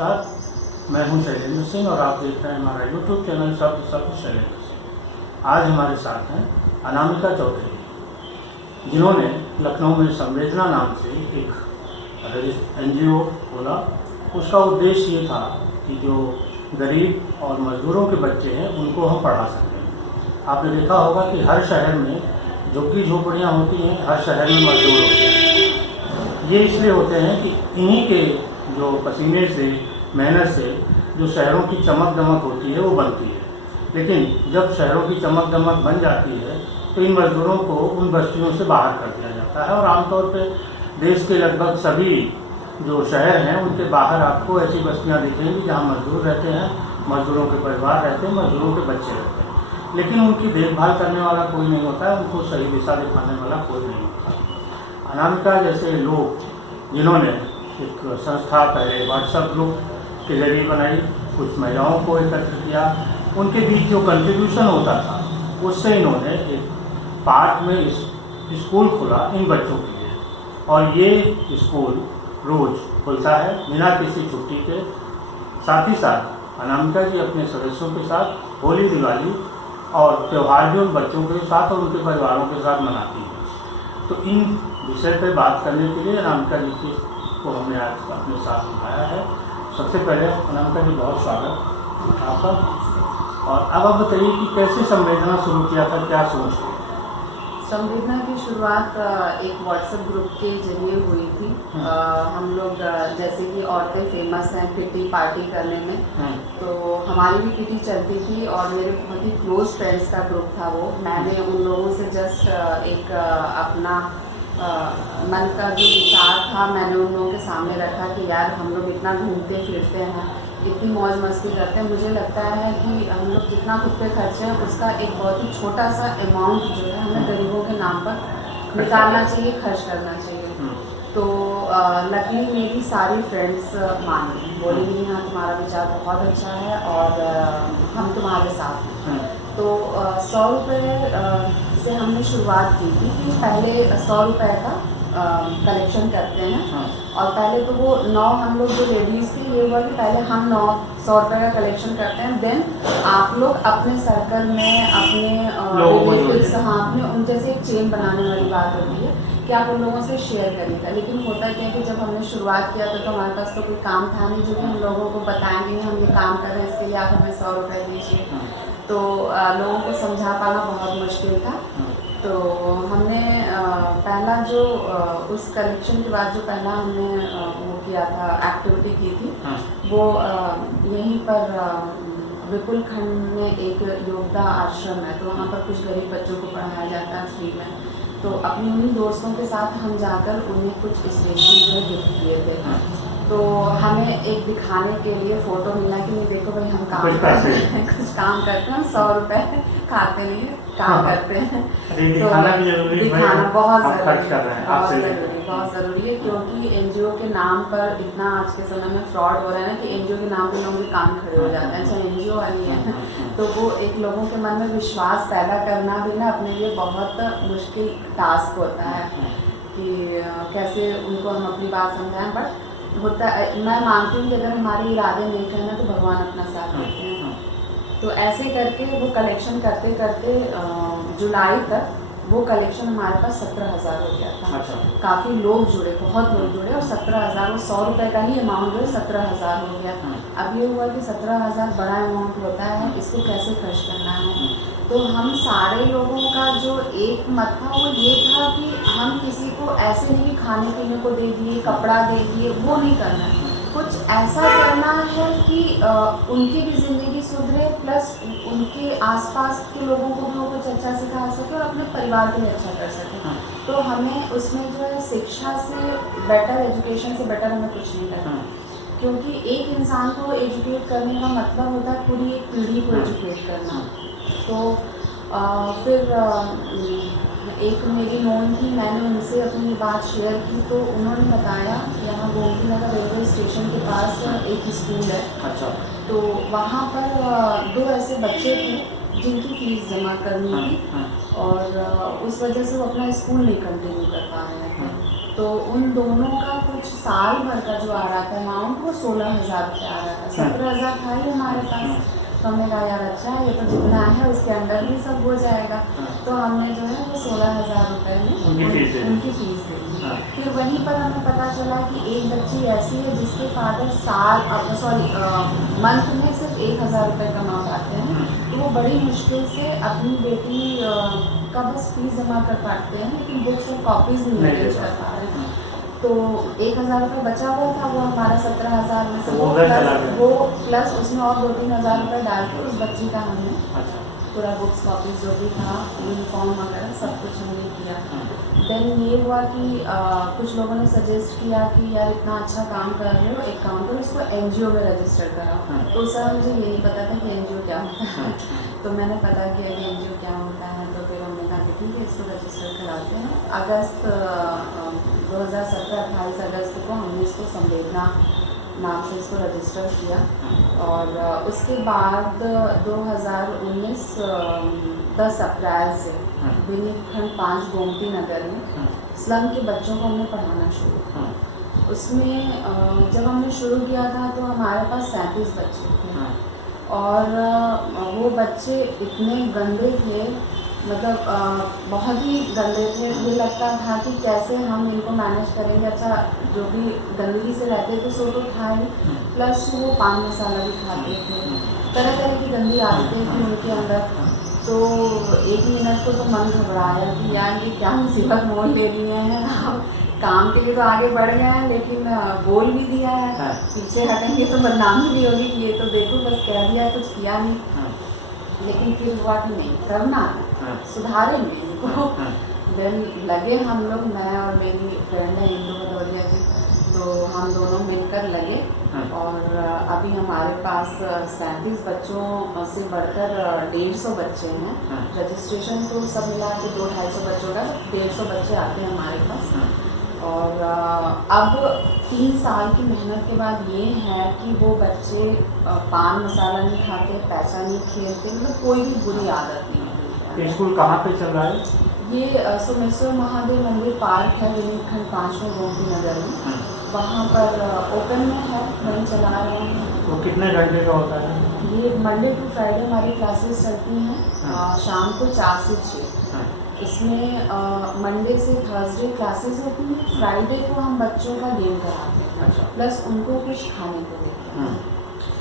नमस्कार, मैं हूं शैलेंद्र सिंह और आप देख रहे हैं हमारा यूट्यूब चैनल शब्द शैलेंद्र सिंह। आज हमारे साथ हैं अनामिका चौधरी, जिन्होंने लखनऊ में संवेदना नाम से एक NGO खोला। उसका उद्देश्य ये था कि जो गरीब और मजदूरों के बच्चे हैं उनको हम पढ़ा सकें। आपने देखा होगा कि हर शहर में झुग्गी झोपड़ियाँ होती हैं, हर शहर में मजदूर होते हैं। ये इसलिए होते हैं कि इन्हीं के जो पसीने से, मेहनत से जो शहरों की चमक दमक होती है वो बनती है। लेकिन जब शहरों की चमक दमक बन जाती है तो इन मजदूरों को उन बस्तियों से बाहर कर दिया जाता है। और आमतौर पे देश के लगभग सभी जो शहर हैं उनके बाहर आपको ऐसी बस्तियां दिखेंगी जहां मजदूर रहते हैं, मजदूरों के परिवार रहते हैं, मजदूरों के बच्चे रहते हैं, लेकिन उनकी देखभाल करने वाला कोई नहीं होता है, उनको सही दिशा दिखाने वाला कोई नहीं होता। अनामिका जैसे लोग जिन्होंने एक संस्था पहले व्हाट्सएप ग्रुप के जरिए बनाई, कुछ महिलाओं को एकत्र किया, उनके बीच जो कंट्रीब्यूशन होता था उससे इन्होंने एक पार्क में स्कूल खोला इन बच्चों के लिए। और ये स्कूल रोज खुलता है बिना किसी छुट्टी के। साथ ही साथ अनामिका जी अपने सदस्यों के साथ होली, दिवाली और त्यौहार भी उन बच्चों के साथ और उनके परिवारों के साथ मनाती हैं। तो इन विषय पर बात करने के लिए अनामिका जी को हमने आज अपने साथ उठाया है। सबसे पहले अनामिका जी बहुत स्वागत आपका। और अब आप बताइए कि कैसे संवेदना शुरू किया था, क्या सोच थी? संवेदना की शुरुआत एक व्हाट्सएप ग्रुप के जरिए हुई थी। हम लोग जैसे कि औरतें फेमस हैं किटी पार्टी करने में, तो हमारी भी किटी चलती थी और मेरे बहुत ही क्लोज फ्रेंड्स का ग्रुप था वो। मैंने उन लोगों से जस्ट एक अपना मन का जो विचार था मैंने उन लोगों के सामने रखा कि यार हम लोग इतना घूमते फिरते हैं, इतनी मौज मस्ती करते हैं, मुझे लगता है कि हम लोग जितना खुद पे खर्चे हैं उसका एक बहुत ही छोटा सा अमाउंट जो है हमें गरीबों के नाम पर निकालना चाहिए, खर्च करना चाहिए। तो लकीली मेरी सारी फ्रेंड्स मान गई, बोली नहीं हाँ तुम्हारा विचार बहुत अच्छा है और हम तुम्हारे साथ हैं। तो 100 रुपये से हमने शुरुआत की थी कि पहले 100 रुपये का कलेक्शन करते हैं। और पहले तो वो 9 हम लोग जो लेडीज़ थी ये हुआ कि पहले हम 100 रुपये का कलेक्शन करते हैं, देन आप लोग अपने सर्कल में अपने रिलेटिव्स, हाँ अपने उन जैसे एक चेन बनाने वाली बात होती है कि आप उन लोगों से शेयर करने का। लेकिन होता क्या है कि जब हमने शुरुआत किया तो हमारे पास तो कोई काम था नहीं जो कि हम लोगों को बताएंगे हम ये काम कर रहे हैं इसके लिए आप हमें 100 रुपये दीजिए। तो लोगों को समझा पाना बहुत मुश्किल था। तो हमने पहला जो उस कलेक्शन के बाद जो पहला हमने वो किया था, एक्टिविटी की थी, वो यहीं पर विपुल खंड में एक योगदा आश्रम है, तो वहाँ पर कुछ गरीब बच्चों को पढ़ाया जाता है फ्री में। तो अपनी उन्हीं दोस्तों के साथ हम जाकर उन्हें कुछ स्टेशनरी में गिफ्ट किए थे। तो हमें एक दिखाने के लिए फोटो मिला कि नहीं देखो भाई हम काम करते हैं, कुछ काम करते हैं, हम 100 रुपये खाते नहीं है, काम करते हैं। दिखाना भी जरूरी है, दिखाना बहुत खर्च कर रहे हैं, बहुत ज़रूरी है क्योंकि NGO के नाम पर इतना आज के समय में फ्रॉड हो रहा है ना कि NGO के नाम पर लोगों के काम खड़े हो जाते हैं। अच्छा NGO वाली है तो वो एक लोगों के मन में विश्वास पैदा करना भी ना अपने लिए बहुत मुश्किल टास्क होता है कि कैसे उनको हम अपनी बात समझाएं। बट होता मैं मानती हूँ कि अगर हमारे इरादे नेक है ना तो भगवान अपना साथ देते हैं। तो ऐसे करके वो कलेक्शन करते करते जुलाई तक वो कलेक्शन हमारे पास 17,000 हो गया था। अच्छा। काफ़ी लोग जुड़े, बहुत लोग जुड़े और 17,000 वो 100 रुपये का ही अमाउंट जो है 17,000 हो गया। अब ये हुआ कि 17,000 बड़ा अमाउंट होता है, इसको कैसे खर्च करना है। तो हम सारे लोगों का जो एक मत था वो ये था कि हम किसी को ऐसे नहीं खाने पीने को दे दिए, कपड़ा दे दिए, वो नहीं करना है। कुछ ऐसा करना है कि उनकी भी ज़िंदगी सुधरे, प्लस उनके आसपास के लोगों को भी वो कुछ अच्छा सिखा सके और अपने परिवार के लिए अच्छा कर सके। तो हमें उसमें जो है शिक्षा से बेटर, एजुकेशन से बेटर हमें कुछ नहीं करना, क्योंकि एक इंसान को एजुकेट करने का मतलब होता है पूरी एक पीढ़ी को एजुकेट करना। तो फिर एक मेरी नोन थी, मैंने उनसे अपनी बात शेयर की तो उन्होंने बताया यहाँ गोमती नगर रेलवे स्टेशन के पास एक स्कूल है। अच्छा। तो वहाँ पर 2 ऐसे बच्चे थे जिनकी फीस जमा करनी थी और उस वजह से वो अपना स्कूल नहीं कंटिन्यू कर पा रहे थे। तो उन दोनों का कुछ साल भर का जो आ रहा था अमाउंट वो 16,000 रुपये आ रहा था। 17,000 था ही हमारे पास। तो हमने कहा यार अच्छा है, ये तो जितना है उसके अंदर भी सब हो जाएगा। तो हमने जो है वो 16,000 रुपये में उनकी फीस दी। फिर वहीं पर हमें पता चला कि एक बच्ची ऐसी है जिसके फादर मंथ में सिर्फ 1,000 रुपये कमा पाते हैं। तो वो बड़ी मुश्किल से अपनी बेटी का बस फीस जमा कर पाते हैं, लेकिन बुक्स और कॉपीज नहीं अरेंज कर पा रहे हैं। तो 1,000 रुपये बचा हुआ था, वो हमारा 17,000 में से वो प्लस उसमें और 2-3,000 रुपये डाल के उस बच्ची का हमने पूरा बुक्स कॉपीज जो भी था, यूनिफॉर्म वगैरह सब कुछ हमने किया। देन ये हुआ कि कुछ लोगों ने सजेस्ट किया कि यार इतना अच्छा काम कर रहे हो, एक काम करो इसको NGO में रजिस्टर कराओ। तो उस समय मुझे ये नहीं पता था कि NGO क्या होता है। तो मैंने पता किया कि NGO क्या होता है। तो फिर हमने कहा कि ठीक है इसको रजिस्टर कराते हैं। अगस्त 2017 28 अगस्त को हमने इसको संवेदना नाम से इसको रजिस्टर किया। और उसके बाद 2019 10 अप्रैल से विनीत खंड 5 गोमती नगर में स्लम के बच्चों को हमने पढ़ाना शुरू किया। उसमें जब हमने शुरू किया था तो हमारे पास 37 बच्चे थे। और वो बच्चे इतने गंदे थे, मतलब बहुत ही गंदे थे। ये लगता था कि कैसे हम इनको मैनेज करेंगे। अच्छा, जो भी गंदगी से रहते थे सो तो था ही, प्लस वो पान मसाला भी खाते थे, तरह तरह की गंदी आदतें थी उनके अंदर। तो एक मिनट को तो मन घबराया कि यार ये क्या मुसीबत मोल ले लिए हैं। काम के लिए तो आगे बढ़ गए हैं, लेकिन बोल भी दिया है, पीछे हटेंगे तो बदनामी भी होगी कि ये तो देखो बस कह दिया, कुछ किया नहीं। लेकिन फिर हुआ कि नहीं करना है, सुधारेंगे इनको। देन लगे हम लोग, मैं और मेरी फ्रेंड है इंदु भदौरिया जी, तो हम दोनों मिलकर लगे। और अभी हमारे पास 37 बच्चों से बढ़कर 150 बच्चे हैं। रजिस्ट्रेशन तो सब मिला के 200-250 बच्चों का 150 बच्चे आते हैं हमारे पास। और अब 3 साल की मेहनत के बाद ये है कि वो बच्चे पान मसाला नहीं खाते, पैसा नहीं खेलते, मतलब कोई भी बुरी आदत नहीं है। स्कूल कहाँ पे चल रहा है? ये सोमेश्वर महादेव मंदिर पार्क है विनीत खंड 5 में गोमती नगर में। वहाँ पर ओपन में है, वहीं चला रहे हैं। वो कितने घंटे का होता है? ये मंडे टू फ्राइडे हमारी क्लासेस चलती हैं, शाम को 4 से 6। इसमें मंडे से थर्सडे क्लासेस होती हैं, फ्राइडे को हम बच्चों का गेम कराते हैं। अच्छा। प्लस उनको कुछ खाने को देते हैं।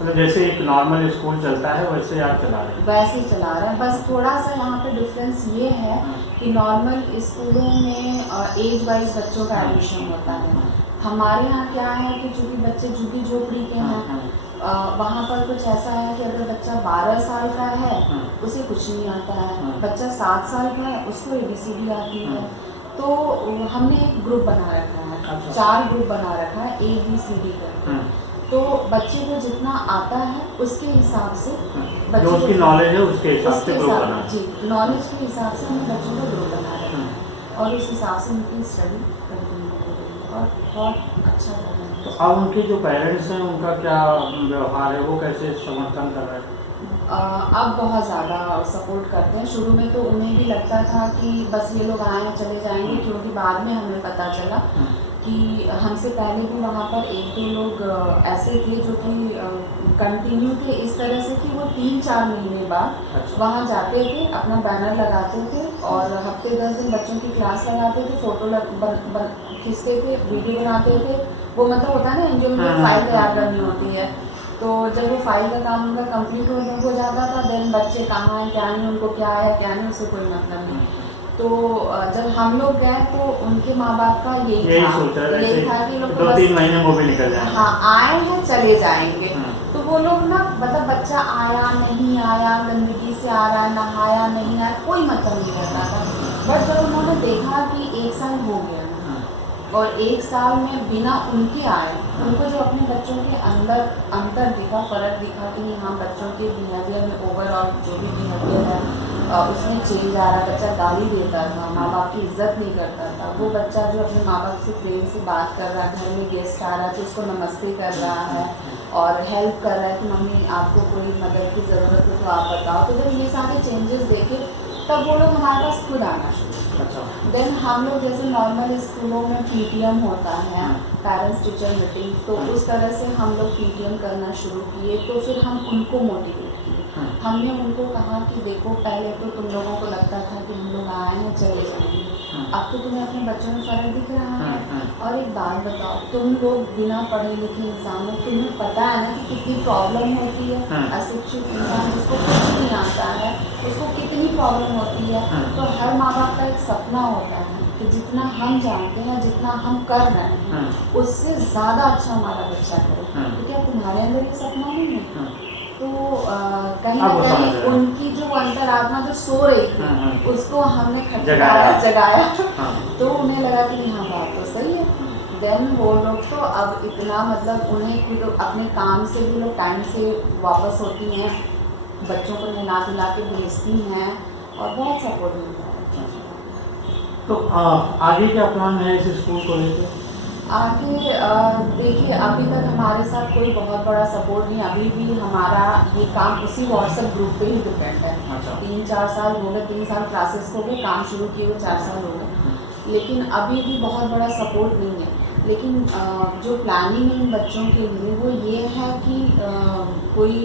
मतलब जैसे एक नॉर्मल स्कूल चलता है वैसे आप चला रहे हैं? वैसे ही चला रहे हैं। बस थोड़ा सा यहाँ पे डिफरेंस ये है कि नॉर्मल स्कूलों में एज वाइज बच्चों का एडमिशन होता है। हमारे यहाँ क्या है कि चूँकि बच्चे झुग्गी झोपड़ी के हैं, वहाँ पर कुछ ऐसा है कि अगर बच्चा 12 साल का है उसे कुछ नहीं आता है, बच्चा 7 साल का है उसको ABCD आती है। तो हमने एक ग्रुप बना रखा है, 4 ग्रुप बना रखा है ABCD का। तो बच्चे को जितना आता है उसके हिसाब से जो उसकी नॉलेज है उसके हिसाब से ग्रुप बना जी, नॉलेज के हिसाब से हमने बच्चों को ग्रुप बना रखा है और उस हिसाब से उनकी स्टडी कंटिन्यू करेंगे और बहुत अच्छा कर रहे हैं। तो अब उनके जो पेरेंट्स हैं उनका क्या व्यवहार है, वो कैसे समर्थन कर रहे हैं? अब बहुत ज़्यादा सपोर्ट करते हैं। शुरू में तो उन्हें भी लगता था कि बस ये लोग आए चले जाएंगे, क्योंकि बाद में हमें पता चला कि हमसे पहले भी वहाँ पर 1-2 लोग ऐसे थे जो कि कंटिन्यू थे इस तरह से कि वो 3-4 महीने बाद वहाँ जाते थे, अपना बैनर लगाते थे और हफ्ते 10 दिन बच्चों की क्लास लगाते थे, फोटो खींचते थे, वीडियो बनाते थे। वो मतलब होता है ना NGO में फाइल तैयार करनी होती है, तो जब वो फाइल का काम उनका कंप्लीट हो जाता था, देन बच्चे कहाँ हैं क्या नहीं, उनको क्या है क्या नहीं, उससे कोई मतलब नहीं। तो जब हम लोग गए तो उनके माँ बाप का यही था कि लोग 2-3 महीने वो भी निकल जाएंगे। हाँ, आए हैं चले जाएंगे। तो वो लोग ना, मतलब बच्चा आया नहीं आया, गंदगी से आ रहा है, नहाया नहीं आया, कोई मतलब नहीं रहता था। बट जब उन्होंने देखा कि 1 साल हो गया और 1 साल में बिना उनके आए, उनको जो अपने बच्चों के अंदर अंतर दिखा, फर्क दिखा कि हाँ बच्चों के बिहेवियर में ओवरऑल जो भी बिहेवियर है उसमें चेंज आ रहा। बच्चा गाली देता था, माँ बाप की इज्जत नहीं करता था। वो बच्चा जो अपने माँ बाप से प्रेम से बात कर रहा है, घर में गेस्ट आ रहा है तो उसको नमस्ते कर रहा है और हेल्प कर रहा है कि मम्मी आपको कोई मदद की ज़रूरत हो तो आप बताओ। तो जब ये सारे चेंजेस देखे तब वो लोग हमारे पास खुद आना शुरू किए। अच्छा। देन हम लोग जैसे नॉर्मल स्कूलों में पीटीएम होता है, पेरेंट्स टीचर मीटिंग, तो उस तरह से हम लोग पीटीएम करना शुरू किए। तो फिर हम उनको मोटिवेट किए। हमने उनको कहा कि देखो पहले तो तुम लोगों को लगता था कि हम लोग आए हैं चले जाएंगे, अब तो तुम्हें अपने बच्चों में फर्क दिख रहा है। और एक बात बताओ, तुम लोग बिना पढ़े लिखे इंसान हो, तुम्हें पता है ना कि कितनी प्रॉब्लम होती है। अशिक्षित इंसान जिसको कुछ नहीं आता है उसको कितनी प्रॉब्लम होती है। तो हर माँ बाप का एक सपना होता है कि जितना हम जानते हैं, जितना हम कर रहे हैं, उससे ज़्यादा अच्छा हमारा बच्चा करे। तो क्या तुम्हारे अंदर ये सपना नहीं है? तो कहीं ना कहीं उनकी जो अंतरात्मा जो सो रही थी उसको हमने जगाया। तो उन्हें लगा कि नहीं, हाँ बात तो सही है। देन वो लोग तो अब इतना मतलब उन्हें फिर अपने काम से भी लोग टाइम से वापस होती हैं, बच्चों को नहला धुला के भेजती हैं और बहुत सपोर्ट मिलता है। तो आगे क्या प्लान है इस स्कूल को लेकर? आगे देखिए, अभी तक हमारे साथ कोई बहुत बड़ा सपोर्ट नहीं। अभी भी हमारा ये काम उसी व्हाट्सएप ग्रुप पे ही डिपेंड है। अच्छा। 3-4 साल हो गए, 3 साल क्लासेस को भी काम शुरू किए हुए 4 साल हो गए, लेकिन अभी भी बहुत बड़ा सपोर्ट नहीं है। लेकिन जो प्लानिंग है इन बच्चों के लिए वो ये है कि कोई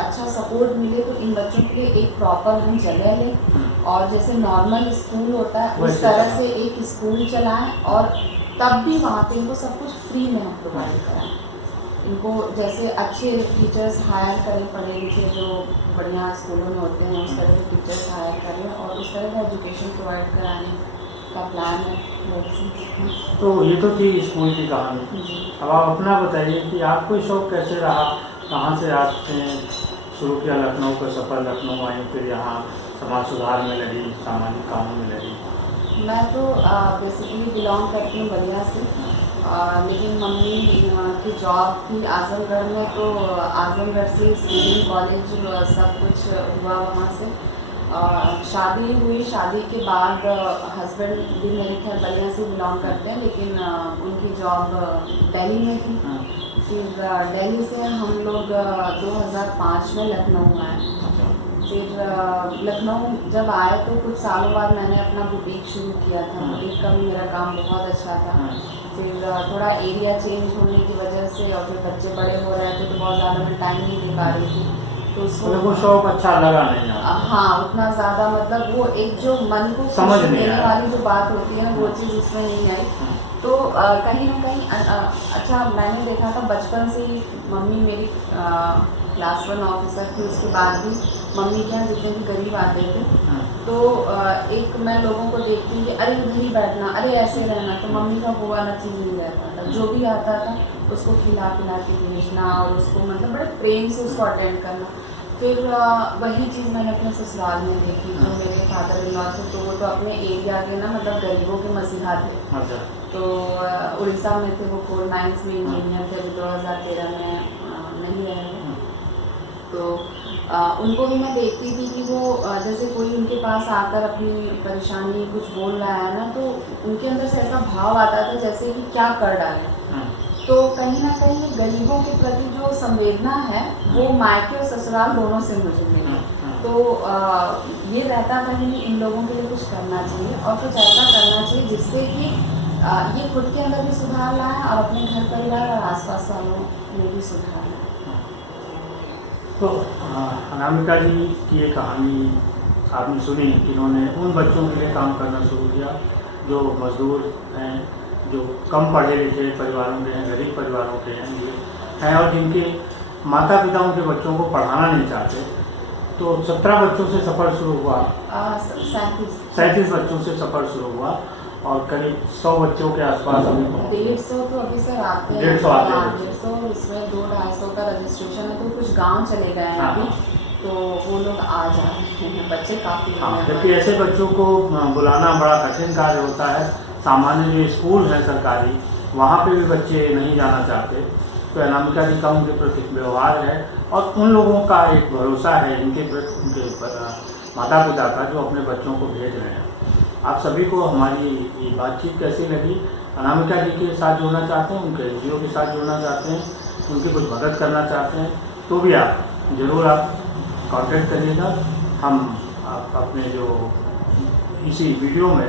अच्छा सपोर्ट मिले तो इन बच्चों के लिए एक प्रॉपर हम जगह लें और जैसे नॉर्मल स्कूल होता है उस तरह से एक स्कूल चलाएं और तब भी वहाँ पे इनको सब कुछ फ्री में हम प्रोवाइड कराएं। इनको जैसे अच्छे टीचर्स हायर करें, पढ़े लिखे जो बढ़िया स्कूलों में होते हैं उस तरह के टीचर्स हायर करें और उस तरह का एजुकेशन प्रोवाइड कराने का प्लान है। तो ये तो थी स्कूल की कहानी। अब आप अपना बताइए कि आपको शौक कैसे रहा, कहाँ से आपने शुरू किया लखनऊ का सफ़र, लखनऊ आई फिर यहाँ समाज सुधार में लगी, सामाजिक कामों में लगी? मैं तो बेसिकली बिलोंग करती हूँ बलिया से, लेकिन मम्मी की जॉब थी आजमगढ़ में, तो आजमगढ़ से स्कूलिंग कॉलेज सब कुछ हुआ वहाँ से। शादी हुई, शादी के बाद हस्बैंड भी मेरे ख्याल बलिया से बिलोंग करते हैं, लेकिन उनकी जॉब दिल्ली में थी। फिर दिल्ली से हम लोग 2005 में लखनऊ आए। फिर लखनऊ जब आए तो कुछ सालों बाद मैंने अपना बुटीक शुरू किया था। बुटीक का भी मेरा काम बहुत अच्छा था। फिर थोड़ा एरिया चेंज होने की वजह से और फिर बच्चे बड़े हो रहे थे तो बहुत ज़्यादा मैं टाइम नहीं दे पा रही थी, तो उसको वो शौक अच्छा लगा नहीं। हाँ, उतना ज़्यादा मतलब वो एक जो मन को समझ देने वाली जो बात होती है ना वो चीज़ उसमें नहीं आई। तो कहीं ना कहीं अच्छा मैंने देखा था बचपन से ही। मम्मी मेरी क्लास 1 ऑफिसर थी, उसके बाद भी मम्मी के यहाँ जितने भी गरीब आते थे तो एक मैं लोगों को देखती हूँ कि अरे इधर ही बैठना, अरे ऐसे रहना, तो मम्मी का वो वाला चीज़ नहीं रहता था। जो भी आता था उसको खिला पिला के भेजना और उसको मतलब बड़े प्रेम से उसको अटेंड करना। फिर वही चीज़ मैंने अपने ससुराल में देखी। जो मेरे फादर इन लॉ थे तो वो तो अपने एरिया के ना मतलब गरीबों के मसीहा थे। तो उड़ीसा में थे, वो कोल माइंस में इंजीनियर थे, 2013 में नहीं रहे। तो उनको भी मैं देखती थी कि वो जैसे कोई उनके पास आकर अपनी परेशानी कुछ बोल रहा है ना, तो उनके अंदर से ऐसा भाव आता था जैसे कि क्या कर डाले। तो कहीं ना कहीं गरीबों के प्रति जो संवेदना है वो मायके और ससुराल दोनों से मुझे मिली। तो ये रहता था कि इन लोगों के लिए कुछ करना चाहिए और कुछ ऐसा करना चाहिए जिससे कि ये खुद के अंदर भी सुधार लाए और अपने घर परिवार और आसपास वालों में भी सुधार लाए। तो अनामिका जी की ये कहानी आपने सुनी, इन्होंने उन बच्चों के लिए काम करना शुरू किया जो मजदूर हैं, जो कम पढ़े लिखे परिवारों के हैं, गरीब परिवारों के हैं और जिनके माता पिता उनके बच्चों को पढ़ाना नहीं चाहते। तो 17 बच्चों से सफ़र शुरू हुआ, 37 बच्चों से सफ़र शुरू हुआ और करीब 100 बच्चों के आसपास अभी 150 तो अभी सर आते हैं। 150 आते हैं। 150 इसमें 200-250 का रजिस्ट्रेशन है, तो कुछ गांव चले गए हैं अभी, तो वो लोग आ जा रहे हैं, बच्चे काफ़ी हैं। जबकि ऐसे बच्चों को बुलाना बड़ा कठिन कार्य होता है। सामान्य जो स्कूल हैं सरकारी, वहाँ पे भी बच्चे नहीं जाना चाहते। तो अनामिका जी का उनके प्रति व्यवहार है और उन लोगों का एक भरोसा है इनके प्रति, उनके माता पिता का, जो अपने बच्चों को भेज रहे हैं। आप सभी को हमारी ये बातचीत कैसी लगी? अनामिका जी के साथ जुड़ना चाहते हैं, उनके एनजीओ के साथ जुड़ना चाहते हैं, उनकी कुछ मदद करना चाहते हैं, तो भी आप ज़रूर आप कांटेक्ट करिएगा। हम आप अपने जो इसी वीडियो में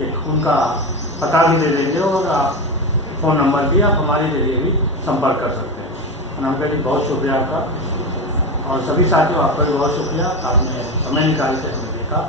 एक उनका पता भी दे देंगे और आप फ़ोन नंबर भी आप हमारे जरिए भी संपर्क कर सकते हैं। अनामिका जी बहुत शुक्रिया आपका, और सभी साथियों आपका भी बहुत शुक्रिया, आपने समय निकाल के हमें देखा।